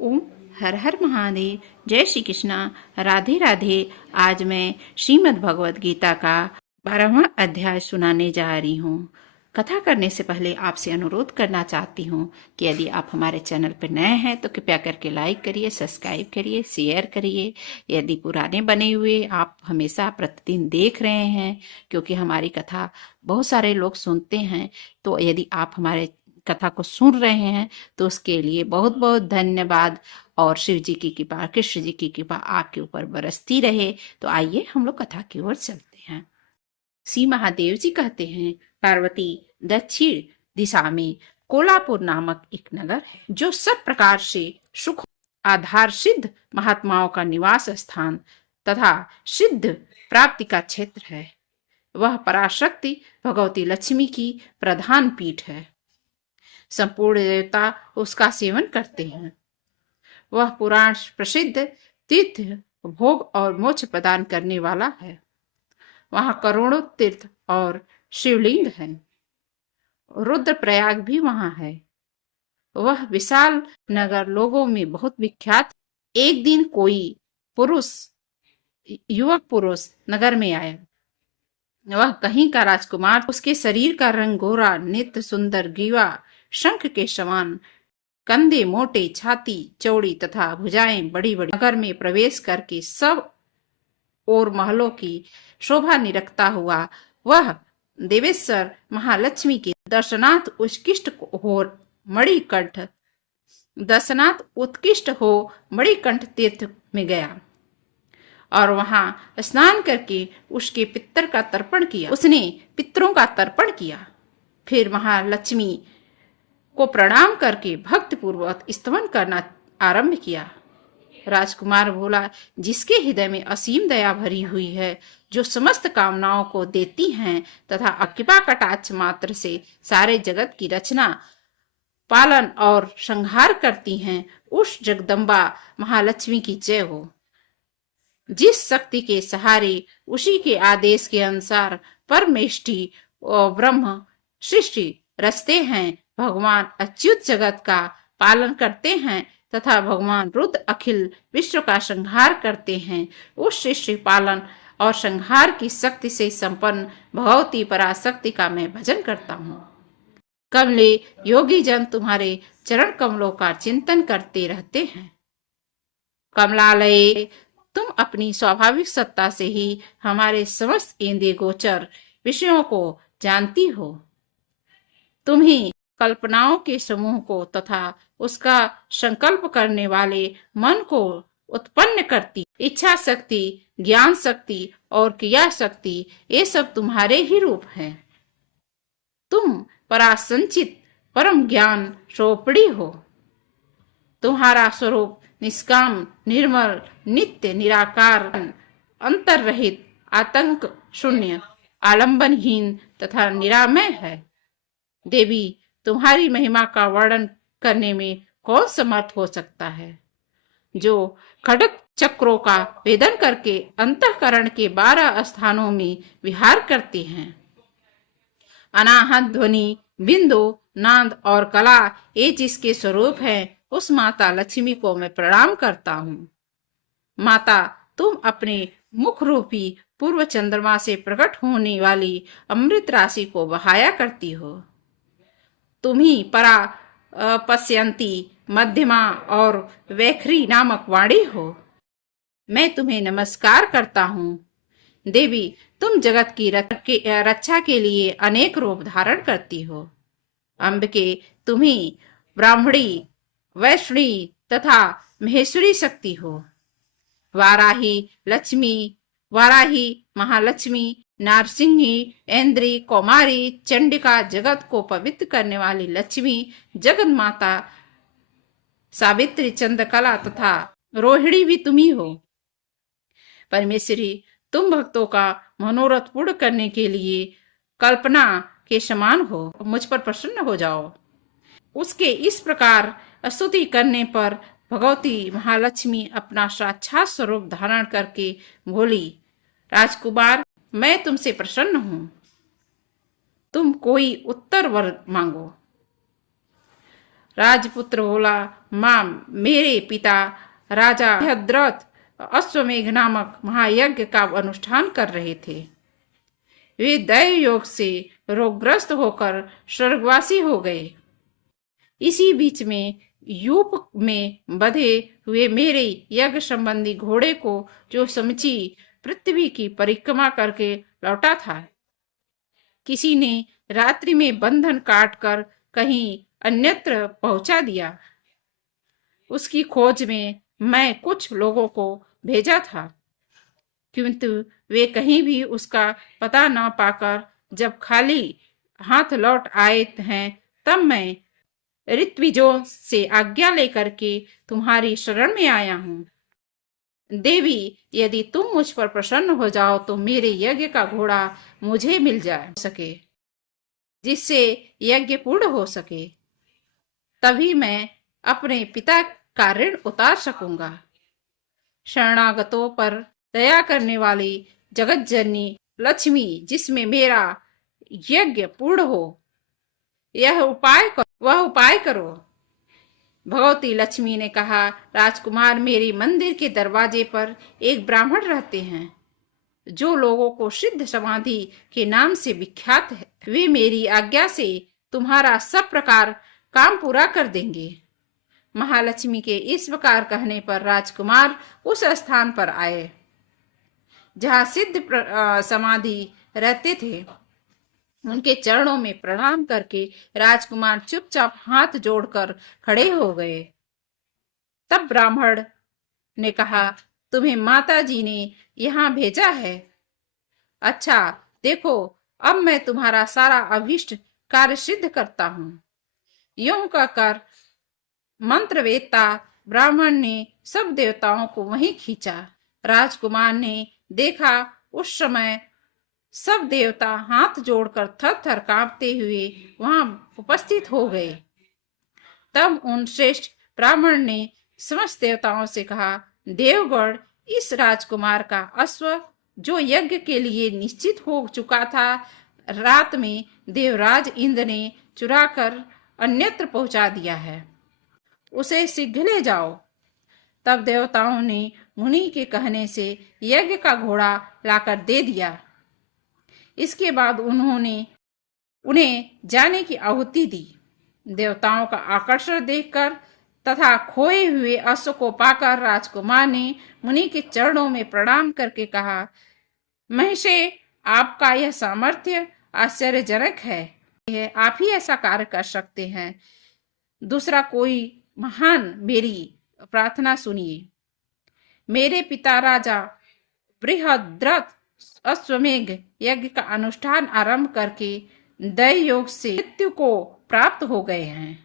ओम हर हर महादेव। जय श्री कृष्णा। राधे राधे। आज मैं श्रीमद् भगवत गीता का 12वां अध्याय सुनाने जा रही हूँ। कथा करने से पहले आपसे अनुरोध करना चाहती हूँ कि यदि आप हमारे चैनल पर नए हैं तो कृपया करके लाइक करिए, सब्सक्राइब करिए, शेयर करिए। यदि पुराने बने हुए आप हमेशा प्रतिदिन देख रहे हैं, क्योंकि हमारी कथा बहुत सारे लोग सुनते हैं, तो यदि आप हमारे कथा को सुन रहे हैं तो उसके लिए बहुत बहुत धन्यवाद। और शिव जी की कृपा, कृष्ण जी की कृपा आपके ऊपर बरसती रहे। तो आइए हम लोग कथा की ओर चलते हैं। श्री महादेव जी कहते हैं, पार्वती दक्षिण दिशा में कोलापुर नामक एक नगर है, जो सब प्रकार से सुख आधार सिद्ध महात्माओं का निवास स्थान तथा सिद्ध प्राप्ति का क्षेत्र है। वह पराशक्ति भगवती लक्ष्मी की प्रधान पीठ है। संपूर्ण देवता उसका सेवन करते हैं। वह पुराण प्रसिद्ध तीर्थ भोग और मोक्ष प्रदान करने वाला है। वहाँ करोड़ों तीर्थ और शिवलिंग हैं। रुद्रप्रयाग भी वहाँ है। वह विशाल नगर लोगों में बहुत विख्यात। एक दिन कोई पुरुष, युवक पुरुष नगर में आया। वह कहीं का राजकुमार। उसके शरीर का रंग गोरा, नित्य सुंदर, ग्रीवा शंख के समान, कंधे मोटे, छाती चौड़ी तथा भुजाएं बड़ी बड़ी। नगर में प्रवेश करके सब और महलों की शोभा निरखता हुआ वह देवेश्वर महालक्ष्मी के दर्शनाथ उत्कृष्ट हो मणिकंठ तीर्थ में गया और वहां स्नान करके उसके पितर का तर्पण किया। उसने पितरों का तर्पण किया। फिर महालक्ष्मी को प्रणाम करके भक्ति पूर्वक स्तवन करना आरंभ किया। राजकुमार बोला, जिसके हृदय में असीम दया भरी हुई है, जो समस्त कामनाओं को देती हैं तथा कृपा कटाक्ष मात्र से सारे जगत की रचना, पालन और संहार करती हैं, उस जगदम्बा महालक्ष्मी की जय हो। जिस शक्ति के सहारे उसी के आदेश के अनुसार परमेष्टि और ब्रह्म सृष्टि रचते हैं, भगवान अच्युत जगत का पालन करते हैं तथा भगवान रुद्र अखिल विश्व का संहार करते हैं, उस सृष्टि पालन और संहार की शक्ति से संपन्न भगवती पराशक्ति का मैं भजन करता हूँ। कमले योगी जन तुम्हारे चरण कमलों का चिंतन करते रहते हैं। कमलालय, तुम अपनी स्वाभाविक सत्ता से ही हमारे समस्त इंद्रिय गोचर विषयों को जानती हो। तुम ही कल्पनाओं के समूह को तथा उसका संकल्प करने वाले मन को उत्पन्न करती। इच्छा शक्ति, ज्ञान शक्ति और क्रिया शक्ति, ये सब तुम्हारे ही रूप हैं। तुम परासंचित परम ज्ञान स्वरूपिणी हो। तुम्हारा स्वरूप निष्काम, निर्मल, नित्य, निराकार, अंतर्रहित, आतंक शून्य, आलंबनहीन तथा निरामय है। देवी, तुम्हारी महिमा का वर्णन करने में कौन समर्थ हो सकता है, जो खड़ग चक्रों का भेदन करके अंतःकरण के 12 स्थानों में विहार करते हैं। अनाहत ध्वनि, बिंदु, नाद और कला, ये जिसके स्वरूप है, उस माता लक्ष्मी को मैं प्रणाम करता हूँ। माता, तुम अपने मुख रूपी पूर्व चंद्रमा से प्रकट होने वाली अमृत राशि को बहाया करती हो। तुम ही परा पश्यंती, मध्यमा और वैखरी नामक वाणी हो। मैं तुम्हें नमस्कार करता हूँ। देवी, तुम जगत की रक्षा के लिए अनेक रूप धारण करती हो। अंबिके, तुम ही ब्राह्मणी, वैष्णी तथा महेश्वरी शक्ति हो। वाराही लक्ष्मी, वाराही महालक्ष्मी, नारसिंही, ऐन्द्री, कौमारी, चंडिका, जगत को पवित्र करने वाली लक्ष्मी, जगत माता सावित्री, चंद्रकला तथा रोहिणी भी तुम्ही हो। परमेश्वरी, तुम भक्तों का मनोरथ पूर्ण करने के लिए कल्पना के समान हो। मुझ पर प्रसन्न हो जाओ। उसके इस प्रकार स्तुति करने पर भगवती महालक्ष्मी अपना साक्षात स्वरूप धारण करके बोली, राजकुमार, मैं तुमसे प्रसन्न हूं। तुम कोई उत्तर वर मांगो। राजपुत्र बोला, माँ, मेरे पिता राजा बृहद्रथ अश्वमेघ नामक महायज्ञ का अनुष्ठान कर रहे थे। वे दैव योग से रोगग्रस्त होकर स्वर्गवासी हो गए। इसी बीच में यूप में बंधे हुए मेरे यज्ञ संबंधी घोड़े को जो समची पृथ्वी की परिक्रमा करके लौटा था, किसी ने रात्रि में बंधन काटकर कहीं अन्यत्र पहुंचा दिया। उसकी खोज में मैं कुछ लोगों को भेजा था, किंतु वे कहीं भी उसका पता न पाकर जब खाली हाथ लौट आए हैं, तब मैं ऋत्विजों से आज्ञा लेकर के तुम्हारी शरण में आया हूँ। देवी, यदि तुम मुझ पर प्रसन्न हो जाओ तो मेरे यज्ञ का घोड़ा मुझे मिल जाए सके, जिससे यज्ञ पूर्ण हो सके। तभी मैं अपने पिता का ऋण उतार सकूंगा। शरणागतों पर दया करने वाली जगत जननी लक्ष्मी, जिसमें मेरा यज्ञ पूर्ण हो, वह उपाय करो। भगवती लक्ष्मी ने कहा, राजकुमार, मेरे मंदिर के दरवाजे पर एक ब्राह्मण रहते हैं जो लोगों को सिद्ध समाधि के नाम से विख्यात है। वे मेरी आज्ञा से तुम्हारा सब प्रकार काम पूरा कर देंगे। महालक्ष्मी के इस प्रकार कहने पर राजकुमार उस स्थान पर आए जहाँ सिद्ध समाधि रहते थे। उनके चरणों में प्रणाम करके राजकुमार चुपचाप हाथ जोड़कर खड़े हो गए। तब ब्राह्मण ने कहा, तुम्हें माता जी ने यहाँ भेजा है। अच्छा, देखो, अब मैं तुम्हारा सारा अभीष्ट कार्य सिद्ध करता हूँ। यूं कहकर मंत्रवेत्ता ब्राह्मण ने सब देवताओं को वहीं खींचा। राजकुमार ने देखा, उस समय सब देवता हाथ जोड़कर थर थर कांपते हुए वहां उपस्थित हो गए। तब उन श्रेष्ठ ब्राह्मण ने समस्त देवताओं से कहा, देवगण, इस राजकुमार का अश्व जो यज्ञ के लिए निश्चित हो चुका था, रात में देवराज इंद्र ने चुराकर अन्यत्र पहुंचा दिया है। उसे शीघ्र ले जाओ। तब देवताओं ने मुनि के कहने से यज्ञ का घोड़ा लाकर दे दिया। इसके बाद उन्होंने उन्हें जाने की आहुति दी। देवताओं का आकर्षण देखकर तथा खोए हुए अश्व को पाकर राजकुमार ने मुनि के चरणों में प्रणाम करके कहा, महर्षि, आपका यह सामर्थ्य आश्चर्यजनक है। आप ही ऐसा कार्य कर सकते हैं। दूसरा कोई महान मेरी प्रार्थना सुनिए। मेरे पिता राजा बृहद्रथ अश्वमेघ यज्ञ का अनुष्ठान आरंभ करके दैव योग से मृत्यु को प्राप्त हो गए हैं।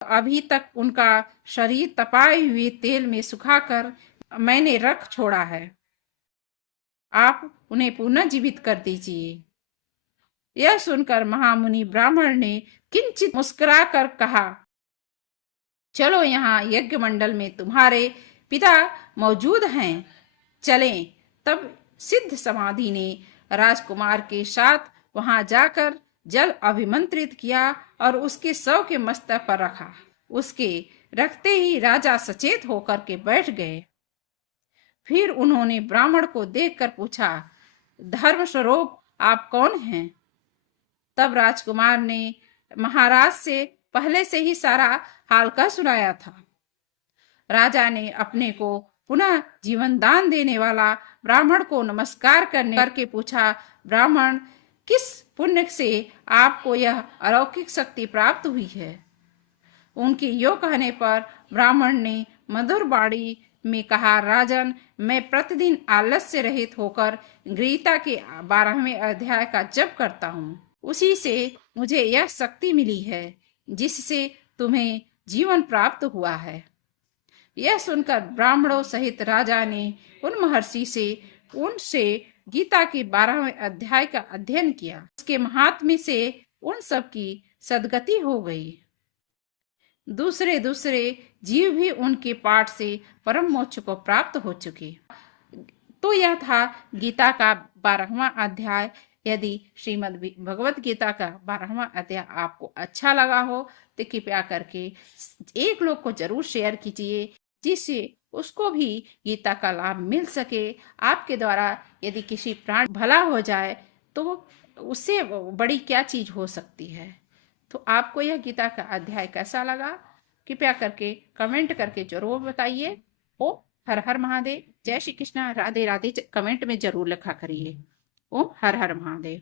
अभी तक उनका शरीर तपाए हुए तेल में सुखाकर मैंने रख छोड़ा है। आप उन्हें पुनः जीवित कर दीजिए। यह सुनकर महामुनि ब्राह्मण ने किंचित मुस्कुरा कर कहा, चलो, यहाँ यज्ञ मंडल में तुम्हारे पिता मौजूद हैं, चलें। तब सिद्ध समाधि ने राजकुमार के साथ वहां जाकर जल अभिमंत्रित किया और उसके शव के मस्तक पर रखा। उसके रखते ही राजा सचेत होकर के बैठ गए। फिर उन्होंने ब्राह्मण को देखकर पूछा, धर्म स्वरूप आप कौन हैं? तब राजकुमार ने महाराज से पहले से ही सारा हाल कह सुनाया था। राजा ने अपने को पुनः जीवन दान देने वाला ब्राह्मण को नमस्कार करके पूछा, ब्राह्मण, किस पुण्य से आपको यह अलौकिक शक्ति प्राप्त हुई है? उनके यो कहने पर ब्राह्मण ने मधुर वाणी में कहा, राजन, मैं प्रतिदिन आलस्य रहित होकर गीता के 12वें अध्याय का जप करता हूँ। उसी से मुझे यह शक्ति मिली है जिससे तुम्हें जीवन प्राप्त हुआ है। यह सुनकर ब्राह्मणों सहित राजा ने उन महर्षि से उनसे गीता के 12वें अध्याय का अध्ययन किया। उसके महात्म्य से उन सब की सद्गति हो गई। दूसरे जीव भी उनके पाठ से परम मोक्ष को प्राप्त हो चुके। तो यह था गीता का 12वां अध्याय। यदि श्रीमद् भगवत गीता का 12वां अध्याय आपको अच्छा लगा हो तो कृपया करके एक लोग को जरूर शेयर कीजिए, जिससे उसको भी गीता का लाभ मिल सके। आपके द्वारा यदि किसी प्राण भला हो जाए तो उससे बड़ी क्या चीज हो सकती है। तो आपको यह गीता का अध्याय कैसा लगा, कृपया करके कमेंट करके जरूर बताइए। ओ हर हर महादेव, जय श्री कृष्णा, राधे राधे कमेंट में जरूर लिखा करिए। ओम हर हर महादेव।